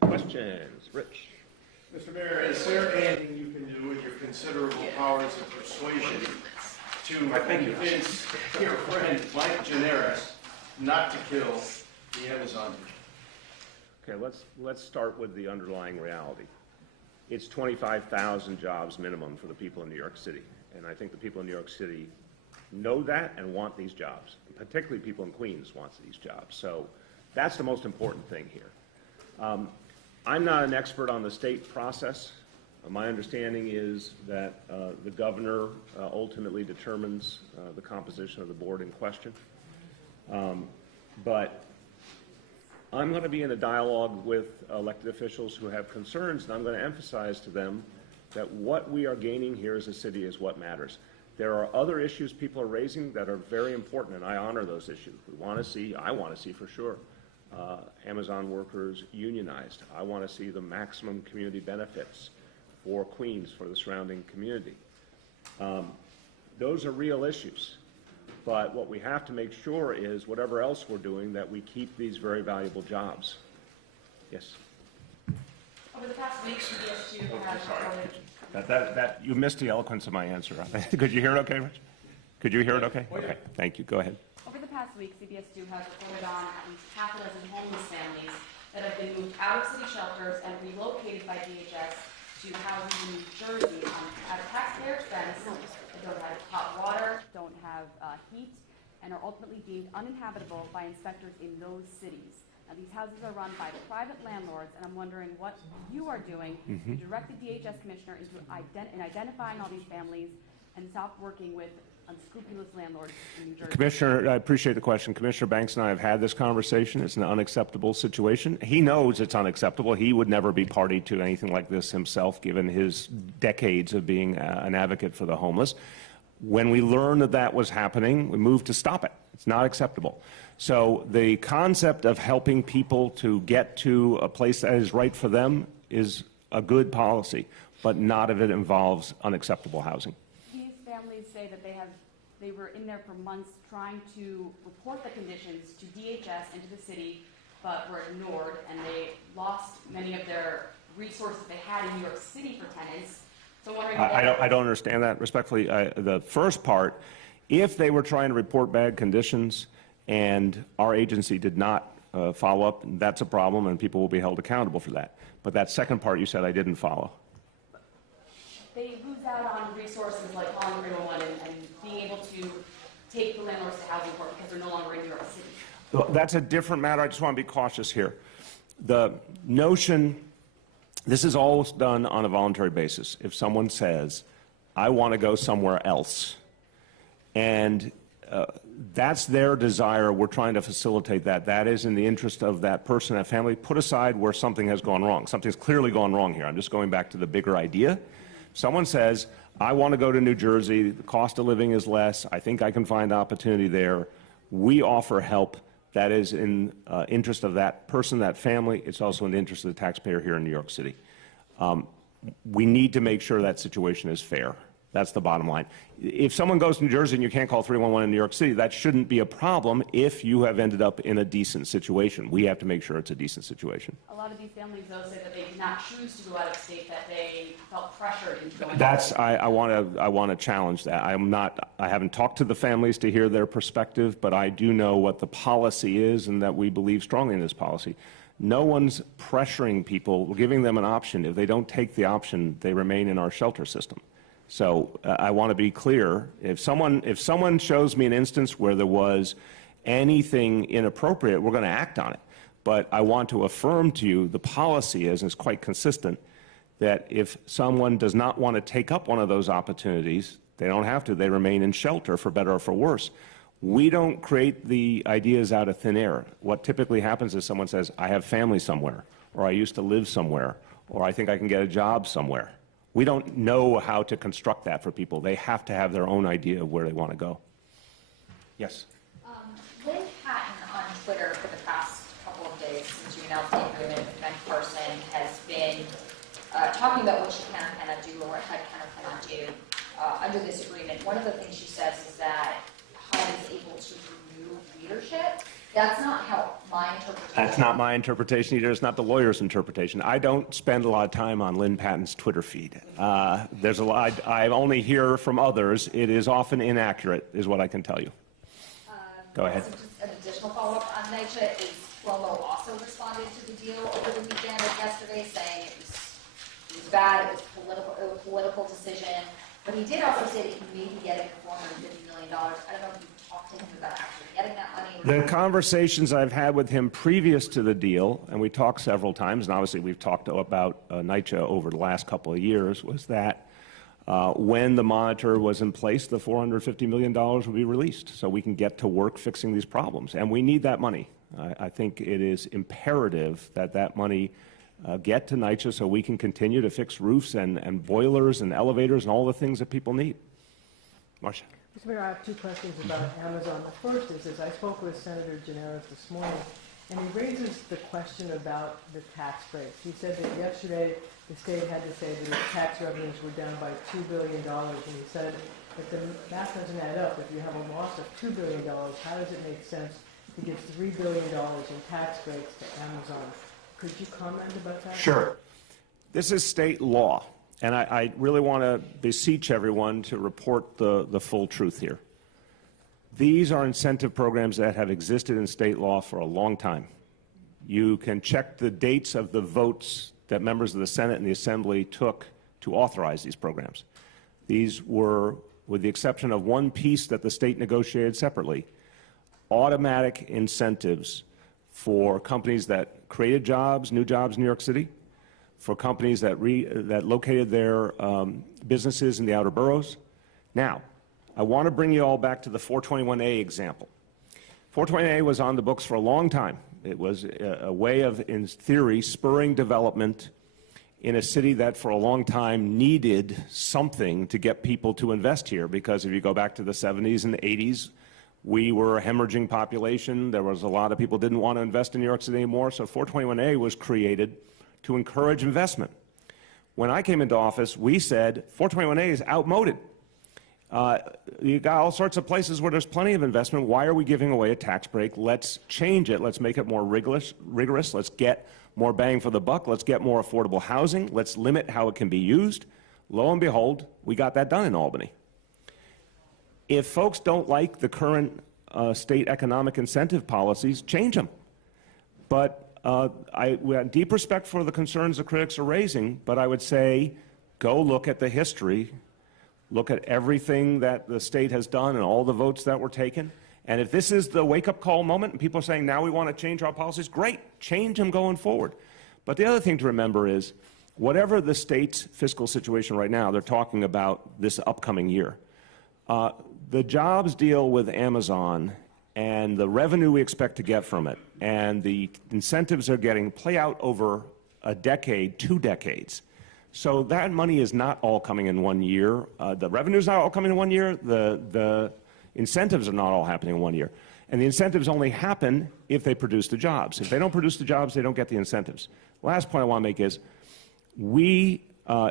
Questions? Rich? Mr. Mayor, is there anything you can do with your considerable powers of persuasion to convince your friend Mike Generis not to kill the Amazon? Okay, let's start with the underlying reality. It's 25,000 jobs minimum for the people in New York City, and I think the people in New York City know that and want these jobs. Particularly people in Queens want these jobs. So that's the most important thing here. I'm not an expert on the state process. My understanding is that the governor ultimately determines the composition of the board in question. But I'm going to be in a dialogue with elected officials who have concerns, and I'm going to emphasize to them that what we are gaining here as a city is what matters. There are other issues people are raising that are very important, and I honor those issues. I want to see for sure Amazon workers unionized. I want to see the maximum community benefits for Queens, for the surrounding community. Those are real issues. But what we have to make sure is whatever else we're doing, that we keep these very valuable jobs. Yes? Over the past week, CBS2 has Sorry. You missed the eloquence of my answer. Could you hear it okay, Rich? Could you hear it okay? Okay, thank you. Go ahead. Over the past week, CBS2 has reported on at least half a dozen homeless families that have been moved out of city shelters and relocated by DHS to houses in New Jersey at a taxpayer expense that don't have hot water, don't have heat, and are ultimately deemed uninhabitable by inspectors in those cities. Now, these houses are run by private landlords, and I'm wondering what you are doing to direct the DHS commissioner in identifying all these families and stop working with unscrupulous landlords in New Jersey. Commissioner, I appreciate the question. Commissioner Banks and I have had this conversation. It's an unacceptable situation. He knows it's unacceptable. He would never be party to anything like this himself, given his decades of being an advocate for the homeless. When we learned that that was happening, we moved to stop it. It's not acceptable. So the concept of helping people to get to a place that is right for them is a good policy, but not if it involves unacceptable housing. These families say that they were in there for months trying to report the conditions to DHS and to the city, but were ignored, and they lost many of their resources they had in New York City for tenants. So I don't understand that respectfully. The first part, if they were trying to report bad conditions and our agency did not follow up, that's a problem, and people will be held accountable for that. But that second part you said I didn't follow. They lose out on resources like calling 311 and being able to take the landlords to housing court because they're no longer in New York City. Well, that's a different matter. I just want to be cautious here. The notion, this is always done on a voluntary basis. If someone says, I want to go somewhere else, and that's their desire, we're trying to facilitate that. That is in the interest of that person, that family. Put aside where something has gone wrong. Something's clearly gone wrong here. I'm just going back to the bigger idea. Someone says, I want to go to New Jersey, the cost of living is less, I think I can find opportunity there. We offer help. That is in interest of that person, that family. It's also in the interest of the taxpayer here in New York City. We need to make sure that situation is fair. That's the bottom line. If someone goes to New Jersey and you can't call 311 in New York City, that shouldn't be a problem if you have ended up in a decent situation. We have to make sure it's a decent situation. A lot of these families, though, say that they did not choose to go out of state, that they felt pressured into going I want to challenge that. I haven't talked to the families to hear their perspective, but I do know what the policy is and that we believe strongly in this policy. No one's pressuring people, giving them an option. If they don't take the option, they remain in our shelter system. So I want to be clear. If someone shows me an instance where there was anything inappropriate, we're going to act on it. But I want to affirm to you the policy is, and it's quite consistent, that if someone does not want to take up one of those opportunities, they don't have to. They remain in shelter for better or for worse. We don't create the ideas out of thin air. What typically happens is someone says, I have family somewhere, or I used to live somewhere, or I think I can get a job somewhere. We don't know how to construct that for people. They have to have their own idea of where they want to go. Yes? Lynn Patton on Twitter for the past couple of days since you announced the agreement with Ben Carson has been talking about what she can or cannot do, or what HUD can or cannot do under this agreement. One of the things she says is that HUD is able to remove leadership That's not how my interpretation. That's not my interpretation either. It's not the lawyer's interpretation. I don't spend a lot of time on Lynn Patton's Twitter feed. There's a lot. I only hear from others. It is often inaccurate, is what I can tell you. Go ahead. So just an additional follow-up on NYCHA is Cuomo also responded to the deal over the weekend and yesterday, saying it was bad, it was a political decision. But he did also say that he may be getting $450 million. I don't know if you talked to him about actually getting that money. The conversations I've had with him previous to the deal, and we talked several times, and obviously we've talked about NYCHA over the last couple of years, was that when the monitor was in place, the $450 million would be released so we can get to work fixing these problems. And we need that money. I think it is imperative that that money get to NYCHA so we can continue to fix roofs and boilers and elevators and all the things that people need. Marcia. Mr. Mayor, I have two questions about Amazon. The first is I spoke with Senator Gineris this morning, and he raises the question about the tax breaks. He said that yesterday the state had to say that its tax revenues were down by $2 billion, and he said that the math doesn't add up. If you have a loss of $2 billion, how does it make sense to give $3 billion in tax breaks to Amazon? Could you comment about that? Sure. This is state law, and I really want to beseech everyone to report the full truth here. These are incentive programs that have existed in state law for a long time. You can check the dates of the votes that members of the Senate and the Assembly took to authorize these programs. These were, with the exception of one piece that the state negotiated separately, automatic incentives for companies that created jobs, new jobs in New York City, for companies that located their businesses in the outer boroughs. Now, I want to bring you all back to the 421A example. 421A was on the books for a long time. It was a way of, in theory, spurring development in a city that for a long time needed something to get people to invest here, because if you go back to the 70s and 80s, we were a hemorrhaging population. There was a lot of people didn't want to invest in New York City anymore, so 421A was created to encourage investment. When I came into office, we said 421A is outmoded. You got all sorts of places where there's plenty of investment. Why are we giving away a tax break? Let's change it. Let's make it more rigorous. Let's get more bang for the buck. Let's get more affordable housing. Let's limit how it can be used. Lo and behold, we got that done in Albany. If folks don't like the current state economic incentive policies, change them. But we have deep respect for the concerns the critics are raising, but I would say go look at the history, look at everything that the state has done and all the votes that were taken. And if this is the wake-up call moment and people are saying now we want to change our policies, great, change them going forward. But the other thing to remember is whatever the state's fiscal situation right now, they're talking about this upcoming year. The jobs deal with Amazon and the revenue we expect to get from it and the incentives they're getting play out over a decade, 2 decades. So that money is not all coming in 1 year. The revenue is not all coming in 1 year. The incentives are not all happening in 1 year. And the incentives only happen if they produce the jobs. If they don't produce the jobs, they don't get the incentives. Last point I want to make is we,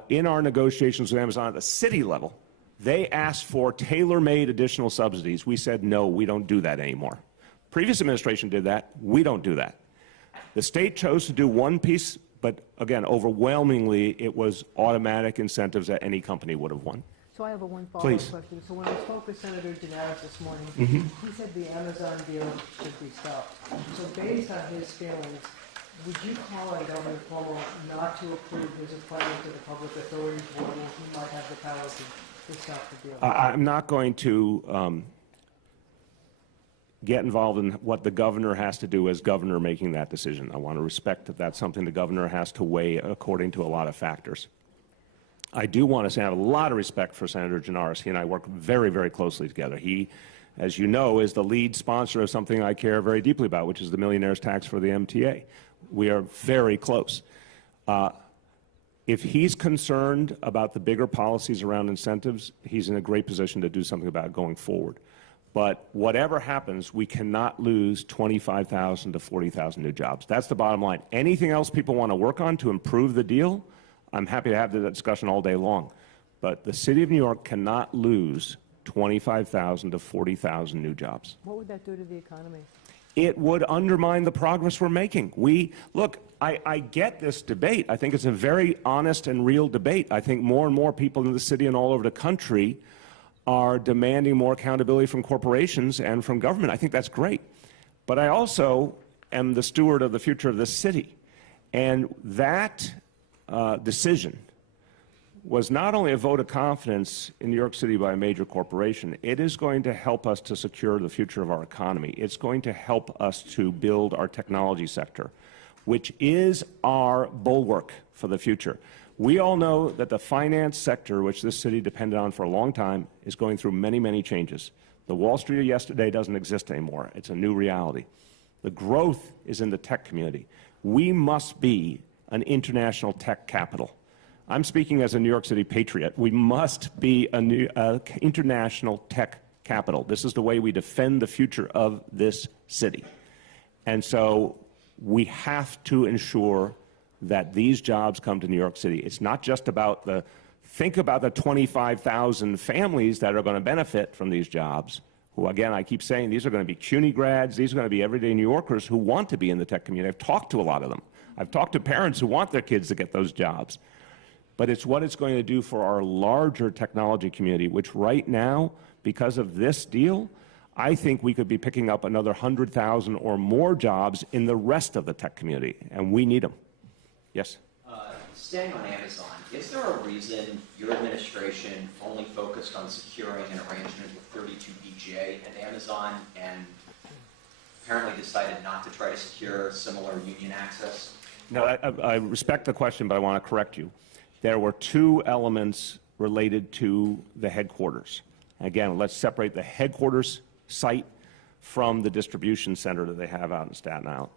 in our negotiations with Amazon at the city level, they asked for tailor-made additional subsidies. We said, no, we don't do that anymore. Previous administration did that. We don't do that. The state chose to do one piece, but again, overwhelmingly, it was automatic incentives that any company would have won. So I have one follow-up question. So when I spoke with Senator Gineris this morning, he said the Amazon deal should be stopped. So based on his feelings, would you call on Governor Cuomo not to approve his appointment to the Public Authority Board when he might have the power to stop the deal? I'm not going to get involved in what the governor has to do as governor making that decision. I want to respect that that's something the governor has to weigh according to a lot of factors. I do want to say I have a lot of respect for Senator Gineris. He and I work very, very closely together. He, as you know, is the lead sponsor of something I care very deeply about, which is the millionaire's tax for the MTA. We are very close. If he's concerned about the bigger policies around incentives, he's in a great position to do something about it going forward. But whatever happens, we cannot lose 25,000 to 40,000 new jobs. That's the bottom line. Anything else people want to work on to improve the deal, I'm happy to have that discussion all day long. But the city of New York cannot lose 25,000 to 40,000 new jobs. What would that do to the economy? it would undermine the progress we're making. Look, I get this debate. I think it's a very honest and real debate. I think more and more people in the city and all over the country are demanding more accountability from corporations and from government. I think that's great. But I also am the steward of the future of this city. And that decision was not only a vote of confidence in New York City by a major corporation, it is going to help us to secure the future of our economy. It's going to help us to build our technology sector, which is our bulwark for the future. We all know that the finance sector, which this city depended on for a long time, is going through many, many changes. The Wall Street of yesterday doesn't exist anymore. It's a new reality. The growth is in the tech community. We must be an international tech capital. I'm speaking as a New York City patriot. We must be an international tech capital. This is the way we defend the future of this city. And so we have to ensure that these jobs come to New York City. It's not just about think about the 25,000 families that are going to benefit from these jobs, who, again, I keep saying these are going to be CUNY grads, these are going to be everyday New Yorkers who want to be in the tech community. I've talked to a lot of them. I've talked to parents who want their kids to get those jobs. But it's what it's going to do for our larger technology community, which right now, because of this deal, I think we could be picking up another 100,000 or more jobs in the rest of the tech community, and we need them. Yes? Staying on Amazon, is there a reason your administration only focused on securing an arrangement with 32BJ and Amazon and apparently decided not to try to secure similar union access? No, I respect the question, but I want to correct you. There were two elements related to the headquarters. Again, let's separate the headquarters site from the distribution center that they have out in Staten Island.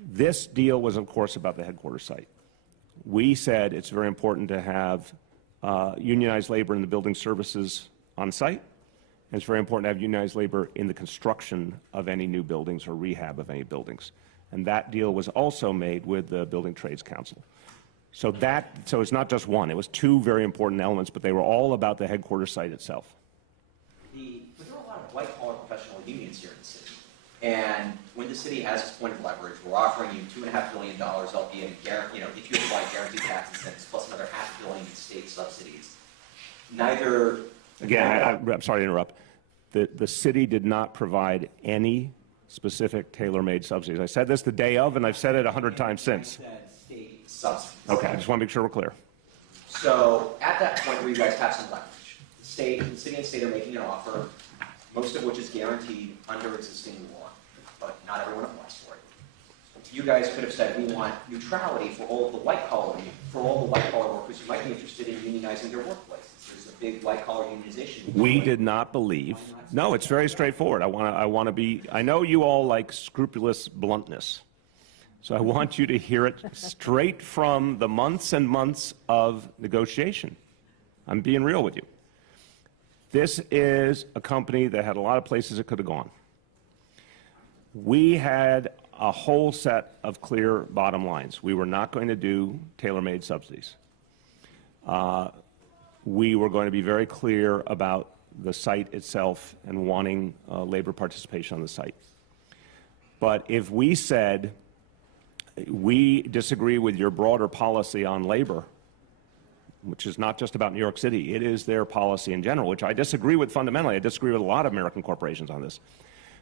This deal was, of course, about the headquarters site. We said it's very important to have unionized labor in the building services on site, and it's very important to have unionized labor in the construction of any new buildings or rehab of any buildings. And that deal was also made with the Building Trades Council. So it's not just one, it was two very important elements, but they were all about the headquarters site itself. But there are a lot of white-collar professional unions here in the city. And when the city has its point of leverage, we're offering you $2.5 billion, albeit if you apply guaranteed tax incentives plus another $500 million in state subsidies. Neither. Again, I'm sorry to interrupt. The city did not provide any specific tailor-made subsidies. I said this the day of, and I've said it 100 times since. State subsidies. Okay, I just want to make sure we're clear. So at that point where you guys have some leverage, the city and state are making an offer, most of which is guaranteed under existing law, but not everyone applies for it. You guys could have said, we want neutrality for all of the white-collar workers who might be interested in unionizing their workplaces. There's a big white-collar unionization. We did not believe. No, it's very straightforward. I want to be. I know you all like scrupulous bluntness, so I want you to hear it straight from the months and months of negotiation. I'm being real with you. This is a company that had a lot of places it could have gone. We had a whole set of clear bottom lines. We were not going to do tailor-made subsidies. We were going to be very clear about the site itself and wanting labor participation on the site. But if we said, we disagree with your broader policy on labor, which is not just about New York City, it is their policy in general, which I disagree with fundamentally. I disagree with a lot of American corporations on this.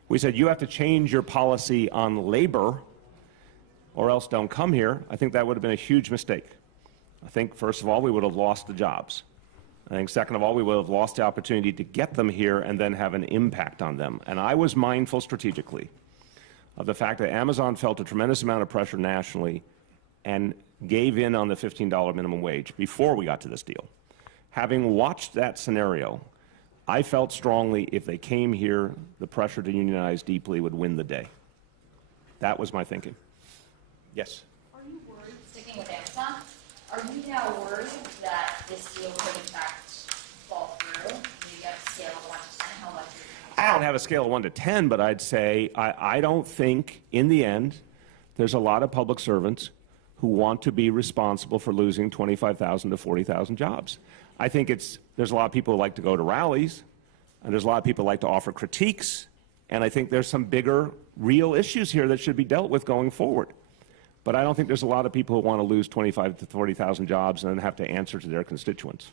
We said, you have to change your policy on labor or else don't come here. I think that would have been a huge mistake. I think, first of all, we would have lost the jobs. I think, second of all, we would have lost the opportunity to get them here and then have an impact on them. And I was mindful strategically of the fact that Amazon felt a tremendous amount of pressure nationally and gave in on the $15 minimum wage before we got to this deal. Having watched that scenario, I felt strongly if they came here, the pressure to unionize deeply would win the day. That was my thinking. Yes? Are you worried, sticking with Amazon, are you now worried that this deal could in fact fall through? You get a scale of 1 to 10, how much? I don't have a scale of 1 to 10, but I'd say I don't think, in the end, there's a lot of public servants who want to be responsible for losing 25,000 to 40,000 jobs. I think there's a lot of people who like to go to rallies, and there's a lot of people who like to offer critiques, And I think there's some bigger, real issues here that should be dealt with going forward. But I don't think there's a lot of people who want to lose 25 to 40,000 jobs and then have to answer to their constituents.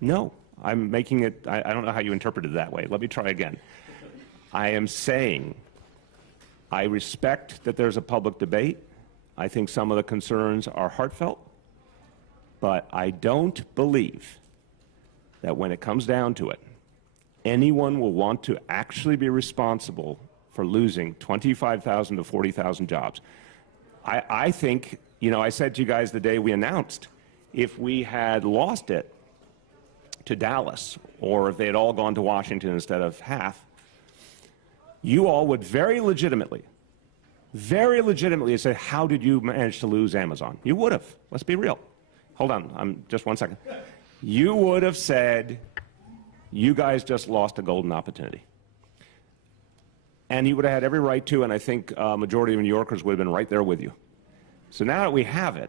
No, I'm making it, I don't know how you interpreted it that way. Let me try again. I am saying I respect that there's a public debate. I think some of the concerns are heartfelt, but I don't believe that when it comes down to it, anyone will want to actually be responsible for losing 25,000 to 40,000 jobs. I think, you know, I said to you guys the day we announced, if we had lost it to Dallas, or if they had all gone to Washington instead of half, you all would very legitimately say, how did you manage to lose Amazon? You would have. Let's be real. Hold on, just 1 second. You would have said, you guys just lost a golden opportunity. And you would have had every right to, and I think a majority of New Yorkers would have been right there with you. So now that we have it,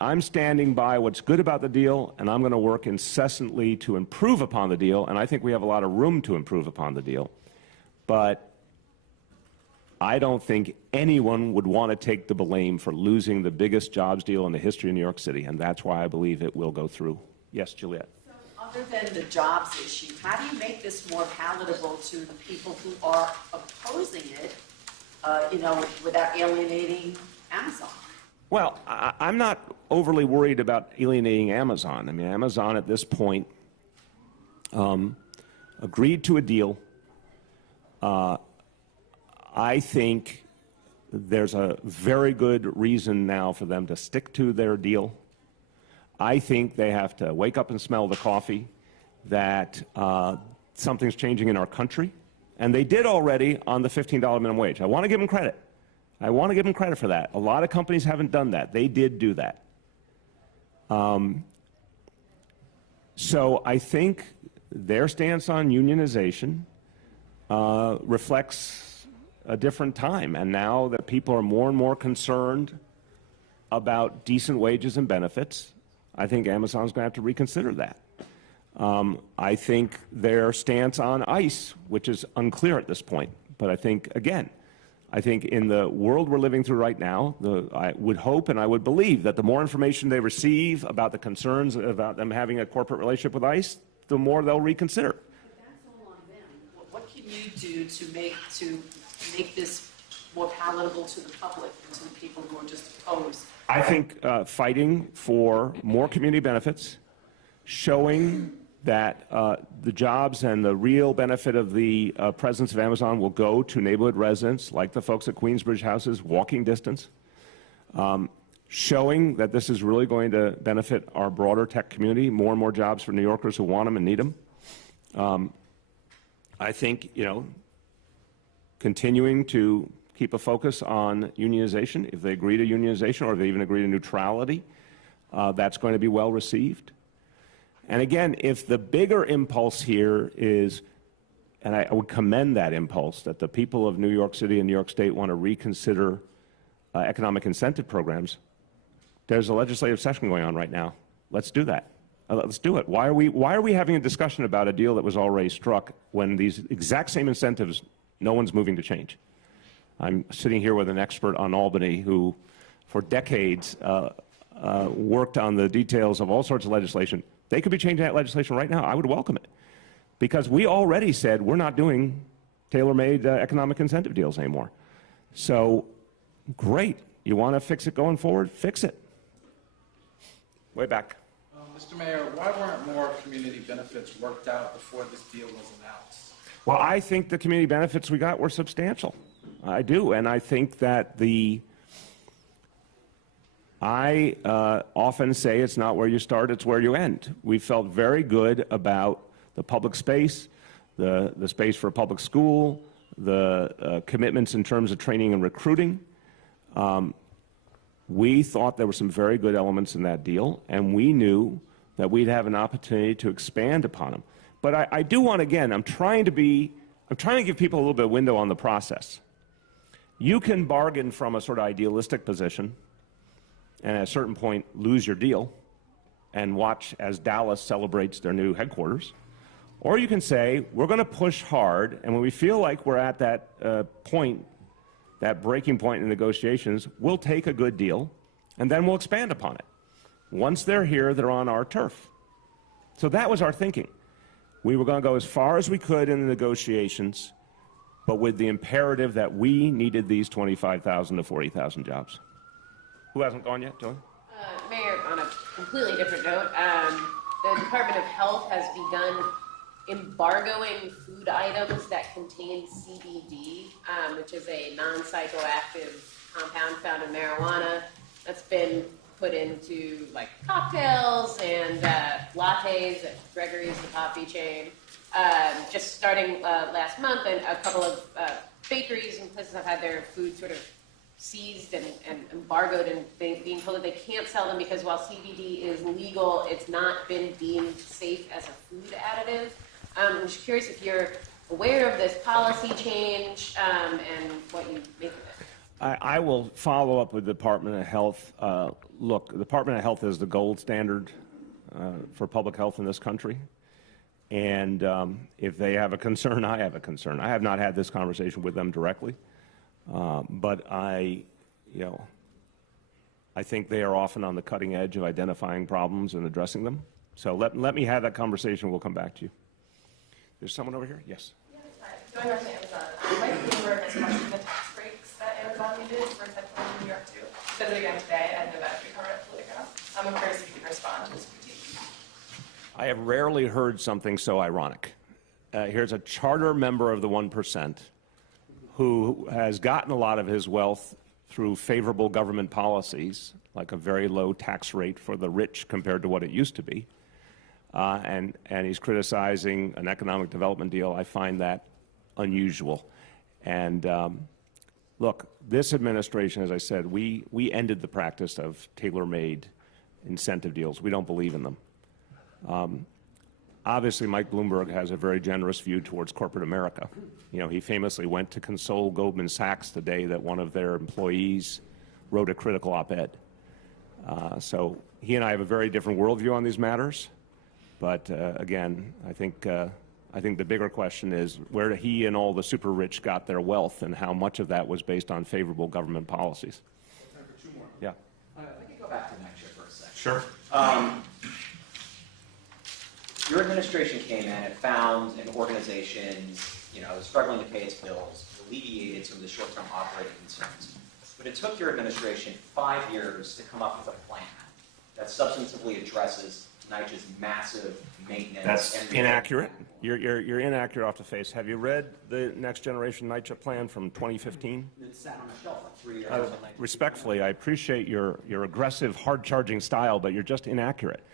I'm standing by what's good about the deal, and I'm going to work incessantly to improve upon the deal, and I think we have a lot of room to improve upon the deal. But I don't think anyone would want to take the blame for losing the biggest jobs deal in the history of New York City, and that's why I believe it will go through. Yes, Juliet. Other than the jobs issue, how do you make this more palatable to the people who are opposing it, without alienating Amazon? Well, I'm not overly worried about alienating Amazon. I mean, Amazon at this point agreed to a deal. I think there's a very good reason now for them to stick to their deal. I think they have to wake up and smell the coffee that something's changing in our country. And they did already on the $15 minimum wage. I want to give them credit. I want to give them credit for that. A lot of companies haven't done that. They did do that. So I think their stance on unionization reflects a different time. And now that people are more and more concerned about decent wages and benefits, I think Amazon's going to have to reconsider that. I think their stance on ICE, which is unclear at this point, but I think, again, I think in the world we're living through right now, I would hope and I would believe that the more information they receive about the concerns about them having a corporate relationship with ICE, the more they'll reconsider. But that's all on them. What can you do to make this more palatable to the public and to the people who are just opposed? I think fighting for more community benefits, showing that the jobs and the real benefit of the presence of Amazon will go to neighborhood residents, like the folks at Queensbridge Houses, walking distance, showing that this is really going to benefit our broader tech community, more and more jobs for New Yorkers who want them and need them. I think, continuing to keep a focus on unionization. If they agree to unionization or if they even agree to neutrality, that's going to be well received. And again, if the bigger impulse here is, and I would commend that impulse, that the people of New York City and New York State want to reconsider economic incentive programs, there's a legislative session going on right now. Let's do that. Let's do it. Why are we having a discussion about a deal that was already struck when these exact same incentives, no one's moving to change? I'm sitting here with an expert on Albany who, for decades, worked on the details of all sorts of legislation. They could be changing that legislation right now. I would welcome it. Because we already said we're not doing tailor-made economic incentive deals anymore. So, great. You want to fix it going forward? Fix it. Way back. Mr. Mayor, why weren't more community benefits worked out before this deal was announced? Well, I think the community benefits we got were substantial. I do, and I think that I often say it's not where you start, it's where you end. We felt very good about the public space, the space for a public school, the commitments in terms of training and recruiting. We thought there were some very good elements in that deal, and we knew that we'd have an opportunity to expand upon them. But I do want, again, I'm trying to give people a little bit of window on the process. You can bargain from a sort of idealistic position and at a certain point lose your deal and watch as Dallas celebrates their new headquarters. Or you can say, we're going to push hard, and when we feel like we're at that point, that breaking point in negotiations, we'll take a good deal, and then we'll expand upon it. Once they're here, they're on our turf. So that was our thinking. We were going to go as far as we could in the negotiations, but with the imperative that we needed these 25,000 to 40,000 jobs. Who hasn't gone yet, Joey? Mayor, on a completely different note, the Department of Health has begun embargoing food items that contain CBD, which is a non-psychoactive compound found in marijuana that's been put into like cocktails and lattes at Gregory's, the coffee chain. Just starting last month, and a couple of bakeries and places have had their food sort of seized and embargoed, and being told that they can't sell them because while CBD is legal, it's not been deemed safe as a food additive. I'm just curious if you're aware of this policy change and what you make of it. I will follow up with the Department of Health. Look, the Department of Health is the gold standard for public health in this country. And if they have a concern, I have a concern. I have not had this conversation with them directly, but I think they are often on the cutting edge of identifying problems and addressing them. So let me have that conversation. We'll come back to you. There's someone over here? Yes. Going back to Amazon, Mike Bloomberg has questioned the tax breaks that Amazon needed for Central New York too. He said it again today at Nevada Cover at Politico. I'm curious if you can respond to this critique. I have rarely heard something so ironic. Here's a charter member of the 1% who has gotten a lot of his wealth through favorable government policies, like a very low tax rate for the rich compared to what it used to be. And he's criticizing an economic development deal. I find that unusual. And look, this administration, as I said, we ended the practice of tailor-made incentive deals. We don't believe in them. Obviously, Mike Bloomberg has a very generous view towards corporate America. He famously went to console Goldman Sachs the day that one of their employees wrote a critical op-ed. So he and I have a very different worldview on these matters. But again, I think the bigger question is where he and all the super rich got their wealth and how much of that was based on favorable government policies. Time for two more. Yeah. I can go back to NYCHA for a second. Sure. Your administration came in and found an organization, struggling to pay its bills, alleviated some of the short-term operating concerns. But it took your administration 5 years to come up with a plan that substantively addresses NYCHA's massive maintenance. That's inaccurate. You're inaccurate off the face. Have you read the Next Generation NYCHA plan from 2015? It sat on the shelf for 3 years. Respectfully, I appreciate your aggressive, hard-charging style, but you're just inaccurate.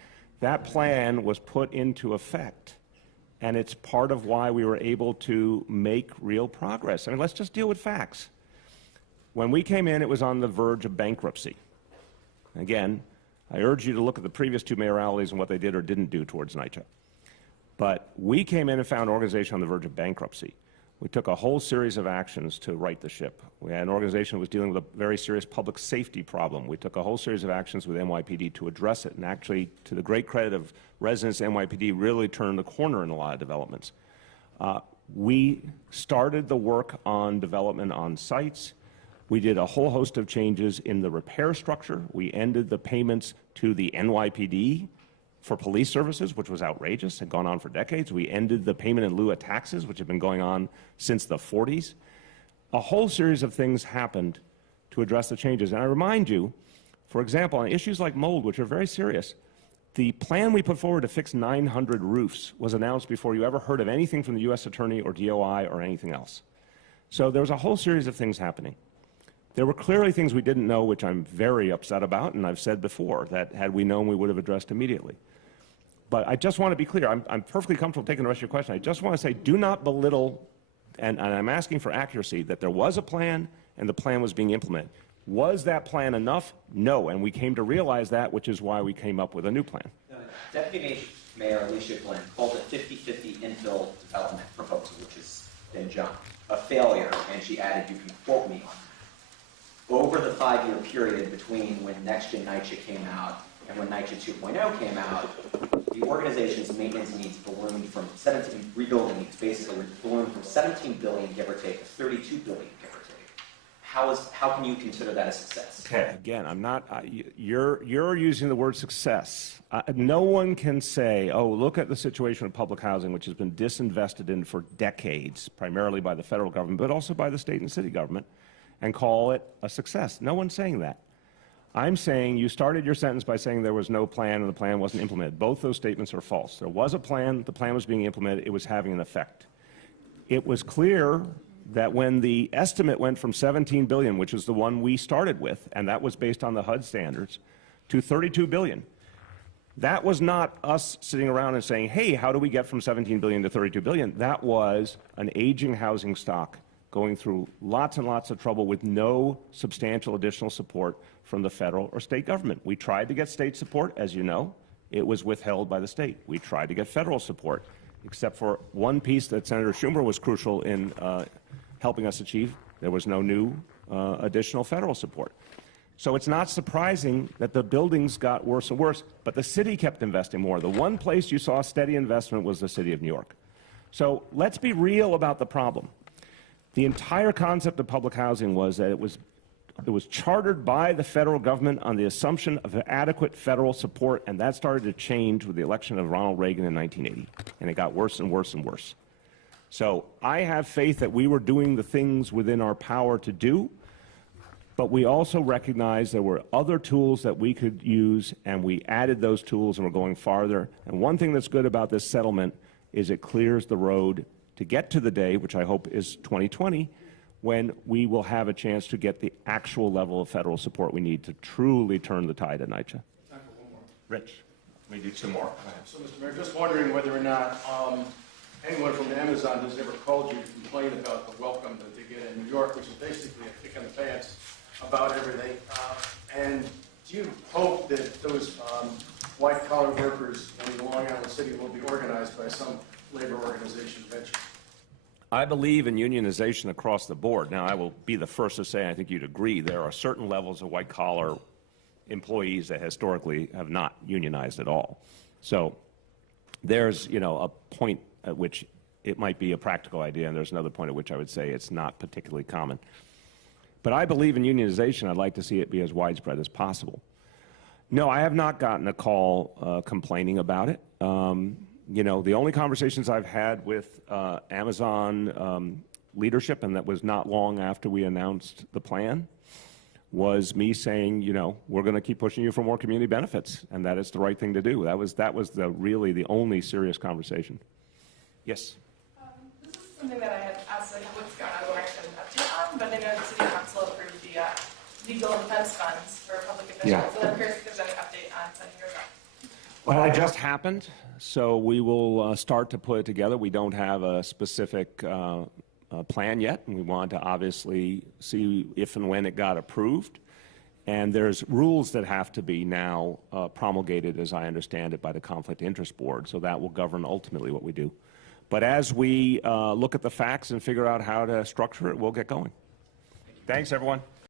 That plan was put into effect, and it's part of why we were able to make real progress. I mean, let's just deal with facts. When we came in, it was on the verge of bankruptcy. Again, I urge you to look at the previous two mayoralities and what they did or didn't do towards NYCHA. But we came in and found an organization on the verge of bankruptcy. We took a whole series of actions to right the ship. We had an organization that was dealing with a very serious public safety problem. We took a whole series of actions with NYPD to address it, and actually, to the great credit of residents, NYPD really turned the corner in a lot of developments. We started the work on development on sites. We did a whole host of changes in the repair structure. We ended the payments to the NYPD for police services, which was outrageous, had gone on for decades. We ended the payment in lieu of taxes, which had been going on since the 40s. A whole series of things happened to address the changes. And I remind you, for example, on issues like mold, which are very serious, the plan we put forward to fix 900 roofs was announced before you ever heard of anything from the U.S. Attorney or DOI or anything else. So there was a whole series of things happening. There were clearly things we didn't know, which I'm very upset about, and I've said before that had we known, we would have addressed immediately. But I just want to be clear. I'm perfectly comfortable taking the rest of your question. I just want to say, do not belittle, and I'm asking for accuracy, that there was a plan and the plan was being implemented. Was that plan enough? No, and we came to realize that, which is why we came up with a new plan. Deputy Mayor Alicia Flynn called a 50-50 infill development proposal, which has been jumped, a failure, and she added, you can quote me on that. Over the 5-year period between when Next Gen NYCHA came out and when NYCHA 2.0 came out, the organization's maintenance needs ballooned from rebuilding needs basically ballooned from 17 billion, give or take, to 32 billion, give or take. How can you consider that a success? Okay. Again, I'm not, you're using the word success. No one can say, oh, look at the situation of public housing, which has been disinvested in for decades, primarily by the federal government, but also by the state and city government, and call it a success. No one's saying that. I'm saying you started your sentence by saying there was no plan and the plan wasn't implemented. Both those statements are false. There was a plan, the plan was being implemented, it was having an effect. It was clear that when the estimate went from 17 billion, which is the one we started with, and that was based on the HUD standards, to 32 billion, that was not us sitting around and saying, hey, how do we get from 17 billion to 32 billion? That was an aging housing stock going through lots and lots of trouble with no substantial additional support from the federal or state government. We tried to get state support, as you know. It was withheld by the state. We tried to get federal support, except for one piece that Senator Schumer was crucial in helping us achieve. There was no new additional federal support. So it's not surprising that the buildings got worse and worse, but the city kept investing more. The one place you saw steady investment was the city of New York. So let's be real about the problem. The entire concept of public housing was that it was chartered by the federal government on the assumption of adequate federal support, and that started to change with the election of Ronald Reagan in 1980, and it got worse and worse and worse. So I have faith that we were doing the things within our power to do, but we also recognized there were other tools that we could use, and we added those tools, and we're going farther. And one thing that's good about this settlement is it clears the road to get to the day, which I hope is 2020, when we will have a chance to get the actual level of federal support we need to truly turn the tide at NYCHA. Time for one more. Rich, let me do some more. So, Mr. Mayor, just wondering whether or not anyone from Amazon has ever called you to complain about the welcome that they get in New York, which is basically a kick in the pants about everything. And do you hope that those white-collar workers in Long Island City will be organized by some labor organization eventually? I believe in unionization across the board. Now, I will be the first to say, I think you'd agree, there are certain levels of white-collar employees that historically have not unionized at all. So there's, a point at which it might be a practical idea, and there's another point at which I would say it's not particularly common. But I believe in unionization. I'd like to see it be as widespread as possible. No, I have not gotten a call complaining about it. The only conversations I've had with Amazon leadership, and that was not long after we announced the plan, was me saying, we're going to keep pushing you for more community benefits, and that is the right thing to do. That was really the only serious conversation. Yes? This is something that I had asked what's going on, or actually an update on, but I know the City Council approved the legal defense funds for public officials, Yeah. and I'm curious if there's any update on sending yours up. Well, it just happened, so we will start to put it together. We don't have a specific plan yet, and we want to obviously see if and when it got approved. And there's rules that have to be now promulgated, as I understand it, by the Conflict Interest Board, so that will govern ultimately what we do. But as we look at the facts and figure out how to structure it, we'll get going. Thanks, everyone.